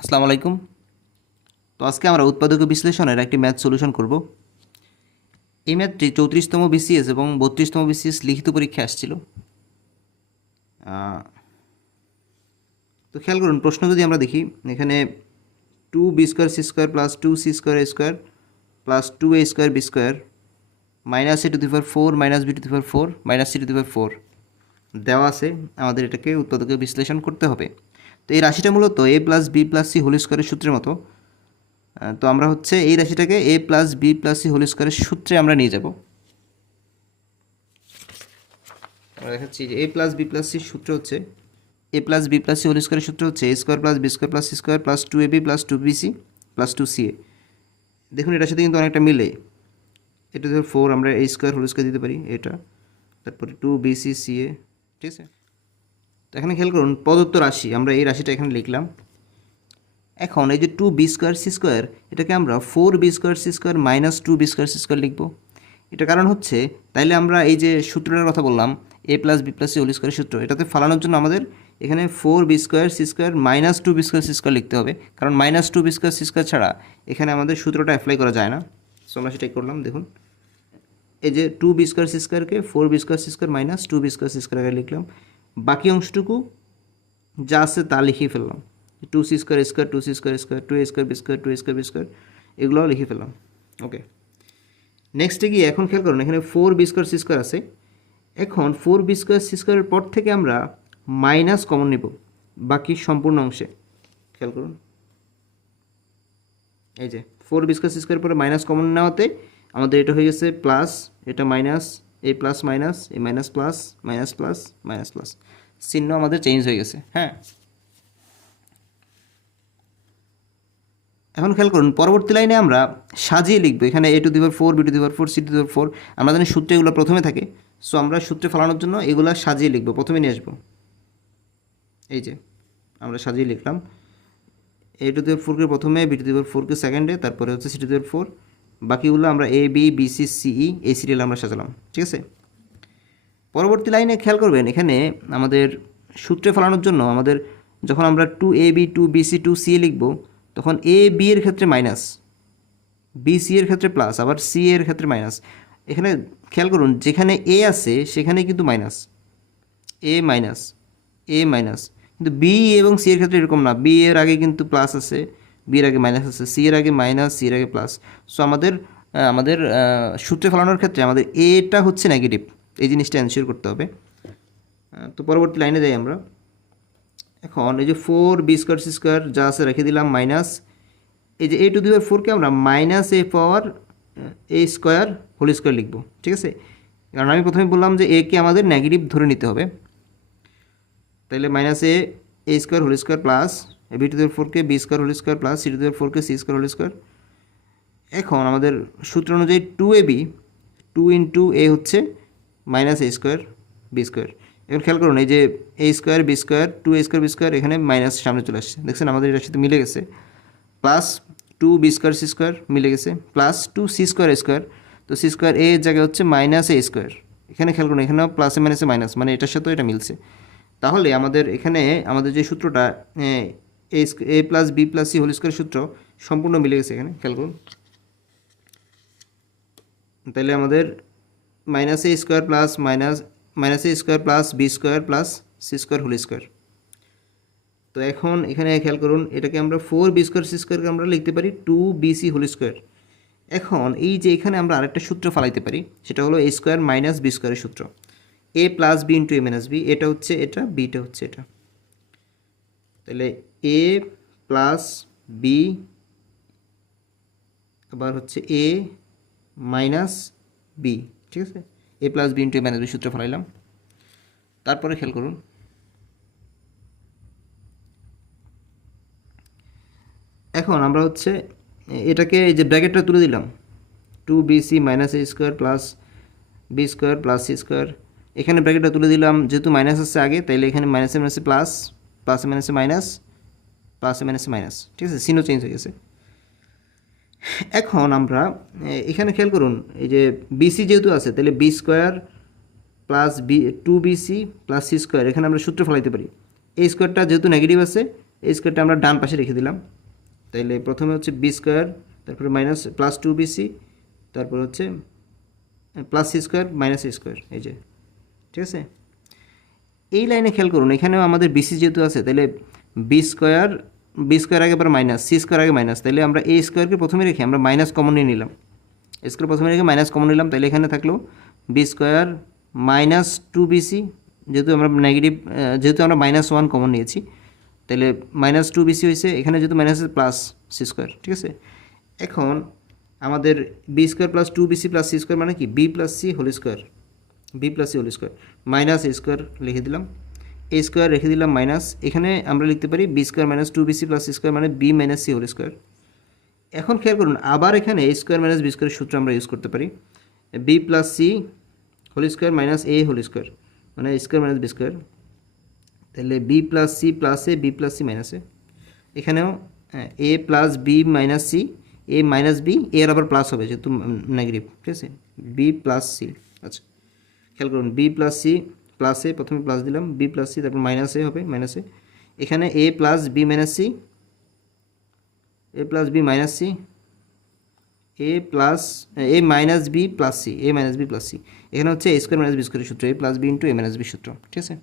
আসসালামু আলাইকুম। তো আজকে আমরা উৎপাদক বিশ্লেষণের একটি ম্যাথ সলিউশন করব। এই ম্যাথটি 34তম বিসিএস এবং 32তম বিসিএস লিখিত পরীক্ষায় আসছিল। তো খেয়াল করুন, প্রশ্ন যদি আমরা দেখি, এখানে 2b² c² plus 2c² a² plus 2a² b² minus a⁴ minus b⁴ minus c⁴ দেওয়া আছে। আমাদের এটাকে উৎপাদকে বিশ্লেষণ করতে হবে। তো এই রাশিটা মূলত a plus b plus c whole স্কোয়ারের সূত্রের মতো। তো আমরা হচ্ছে এই রাশিটাকে a plus b plus c whole স্কোয়ারের সূত্রে আমরা নিয়ে যাব। আমরা দেখাচ্ছি যে a plus b plus c সূত্র হচ্ছে a plus b plus c whole স্কোয়ারের সূত্র হচ্ছে a² plus b² plus c² plus 2ab plus 2bc plus 2ca। দেখুন এটার সাথে কিন্তু অনেকটা মিলে। a⁴ আমরা a² হোল স্কোয়ার দিতে পারি, এটা, তারপরে 2bc/ca। ঠিক আছে, তো এখানে খেয়াল করুন প্রদত্ত রাশি, আমরা এই রাশিটা এখানে লিখলাম। এখন এই যে 2b²c² এটাকে আমরা 4b²c² মাইনাস 2b²c² লিখব। এটা কারণ হচ্ছে, তাইলে আমরা এই যে সূত্রটার কথা বললাম a plus b plus c whole স্কোয়ারের সূত্র, এটাতে ফালানোর জন্য আমাদের এখানে 4b²c² মাইনাস 2b²c² লিখতে হবে, কারণ মাইনাস 2b²c² ছাড়া এখানে আমাদের সূত্রটা অ্যাপ্লাই করা যায় না। সো আমরা সেটাই করলাম। দেখুন এই যে 2b²c²কে 4b²c² মাইনাস 2b²c² আগে লিখলাম, বাকি অংশটুকু যা আছে তা লিখিয়ে ফেললাম। 2c² 2c² 2a² b² 2a² b² এগুলোও লিখে ফেললাম। ওকে, নেক্সটে গিয়ে এখন খেয়াল করুন এখানে 4b²c² আছে। এখন 4b²c² পর থেকে আমরা মাইনাস কমন নেব বাকি সম্পূর্ণ অংশে। খেয়াল করুন এই যে 4b²c² পরে মাইনাস কমন নেওয়াতে আমাদের এটা হয়ে গেছে প্লাস, এটা minus, a plus minus, a minus plus, minus plus, minus plus, চিহ্ন আমাদের চেঞ্জ হয়ে গেছে। হ্যাঁ, এখন খেয়াল করুন পরবর্তী লাইনে আমরা সাজিয়ে লিখবো। এখানে a⁴ b⁴ c⁴, আমরা জানি সূত্রে এগুলো প্রথমে থাকে। সো আমরা সূত্রে ফেলানোর জন্য এগুলো সাজিয়ে লিখবো, প্রথমে নিয়ে আসবো। এই যে আমরা সাজিয়ে লিখলাম a⁴ কে প্রথমে, b⁴ কে সেকেন্ডে, তারপরে হচ্ছে c⁴, বাকিগুলো আমরা a b b c c e এই সিরিয়াল আমরা সাজালাম। ঠিক আছে, পরবর্তী লাইনে খেয়াল করবেন এখানে আমাদের সূত্রে ফেলানোর জন্য আমাদের যখন আমরা 2ab 2bc 2ca লিখবো, তখন এ বি এর ক্ষেত্রে মাইনাস, বি সি এর ক্ষেত্রে প্লাস, আবার সি এর ক্ষেত্রে মাইনাস। এখানে খেয়াল করুন যেখানে এ আছে সেখানে কিন্তু minus, a minus, a minus, কিন্তু বি এবং সি এর ক্ষেত্রে এরকম না। বি এর আগে কিন্তু প্লাস আছে, বি এর আগে মাইনাস আছে, সি এর আগে মাইনাস, সি এর আগে প্লাস। সো আমাদের আমাদের সূত্রে ফেলানোর ক্ষেত্রে আমাদের এটা হচ্ছে নেগেটিভ, এই জিনিসটা এনশিওর করতে হবে। তো পরবর্তী লাইনে যাই আমরা। এখন এই যে 4b²c² যা আছে রেখে দিলাম মাইনাস, এই যে a⁴কে আমরা মাইনাস a² হোল স্কোয়ার লিখবো। ঠিক আছে, কারণ আমি প্রথমে বললাম যে এ কে আমাদের নেগেটিভ ধরে নিতে হবে। তাহলে minus a² whole square plus b⁴কে b² হোল স্কোয়ার প্লাস c⁴কে c² হোল স্কোয়ার। এখন আমাদের সূত্র অনুযায়ী 2ab 2 × a হচ্ছে মাইনাস a² b²। এখন খেয়াল করুন এই যে a² b² 2a² b² এখানে মাইনাস সামনে চলে আসছে, দেখছেন আমাদের এটার সাথে মিলে গেছে। প্লাস 2b² c² মিলে গেছে, প্লাস 2c² a²। তো c² a এর জায়গায় হচ্ছে মাইনাস a²। এখানে খেয়াল করুন এখানেও প্লাসে মাইনাসে মাইনাস, মানে এটার সাথেও এটা মিলছে। তাহলে আমাদের এখানে আমাদের যে সূত্রটা a plus b plus c whole square সূত্র সম্পূর্ণ মিলে গেছে। এখানে খেয়াল করুন, তাহলে আমাদের minus a² plus minus a² plus b² plus c² whole স্কোয়ার। তো এখন এখানে খেয়াল করুন এটাকে আমরা 4b²c² আমরা লিখতে পারি 2bc হোল স্কোয়ার। এখন এই যে এখানে আমরা আরেকটা সূত্র ফালাইতে পারি, সেটা হলো a² মাইনাস b² এর সূত্র। a plus b into a minus b, এটা হচ্ছে এটা, বিটা হচ্ছে এটা। তাহলে a প্লাস বি আবার হচ্ছে a মাইনাস বি। ঠিক আছে, a plus B into a minus B সূত্র ফেলাইলাম। তারপরে খেয়াল করুন এখন আমরা হচ্ছে এটাকে এই যে ব্র্যাকেটটা তুলে দিলাম, 2bc minus a² plus b² plus c²। এখানে ব্র্যাকেটটা তুলে দিলাম, যেহেতু মাইনাস আছে আগে, তাইলে এখানে মাইনাসে মাইনাসে প্লাস, প্লাসে মাইনাসে মাইনাস, প্লাসে মাইনাসে মাইনাস। ঠিক আছে, চিহ্ন চেঞ্জ হয়ে গেছে। এখন আমরা এখানে খেয়াল করুন এই যে বিসি যেহেতু আছে, তাহলে b² plus 2bc plus c², এখানে আমরা সূত্র ফেলাইতে পারি। এই স্কোয়ারটা যেহেতু নেগেটিভ আছে, এই স্কোয়ারটা আমরা ডান পাশে রেখে দিলাম। তাইলে প্রথমে হচ্ছে বি স্কোয়ার, তারপরে মাইনাস প্লাস 2bc, তারপর হচ্ছে plus c square minus a square, এই যে, ঠিক আছে। এই লাইনে খেয়াল করুন, এখানেও আমাদের বিসি যেহেতু আছে, তাহলে বি স্কোয়ার আগে আবার মাইনাস, সি স্কোয়ার আগে মাইনাস, তাহলে আমরা এ স্কোয়ারকে প্রথমে রেখে আমরা মাইনাস কমন নিয়ে নিলাম, স্কোয়ার প্রথমে রেখে মাইনাস কমন নিলাম, তাহলে এখানে থাকলো বি স্কোয়ার মাইনাস 2bc, যেহেতু আমরা যেহেতু আমরা -1 কমন নিয়েছি, তাহলে মাইনাস 2bc হয়েছে, এখানে যেহেতু মাইনাস প্লাস সি স্কোয়ার, ঠিক আছে। এখন আমাদের b square plus 2bc plus c square মানে কি b plus C whole square, minus a square লিখে দিলাম, এ স্কোয়ার রেখে দিলাম মাইনাস, এখানে আমরা লিখতে পারি b square minus 2bc plus c square মানে b minus c whole square. এখন খেয়াল করুন, আবার এখানে এ স্কোয়ার মাইনাস বি স্কোয়ারের সূত্র আমরা ইউজ করতে পারি, B plus C whole square minus A whole square মানে স্কোয়ার মাইনাস বি স্কোয়ার, তাহলে B plus C plus A, B plus C minus A, এখানেও A plus B minus C, A minus B, এর আবার plus হবে যেহেতু negative, ঠিক আছে, B plus C. আচ্ছা খেয়াল করুন, বি প্লাস সি প্লাস এ, প্রথমে প্লাস দিলাম, বি প্লাস সি, তারপর মাইনাস এ হবে, মাইনাস এ, এখানে এ plus B minus C, A plus B minus C, A minus B plus C, A minus B plus C, এখানে হচ্ছে এ স্কোয়ার মাইনাস বি স্কোয়ারের সূত্র, এ plus B into এ minus B সূত্র, ঠিক আছে।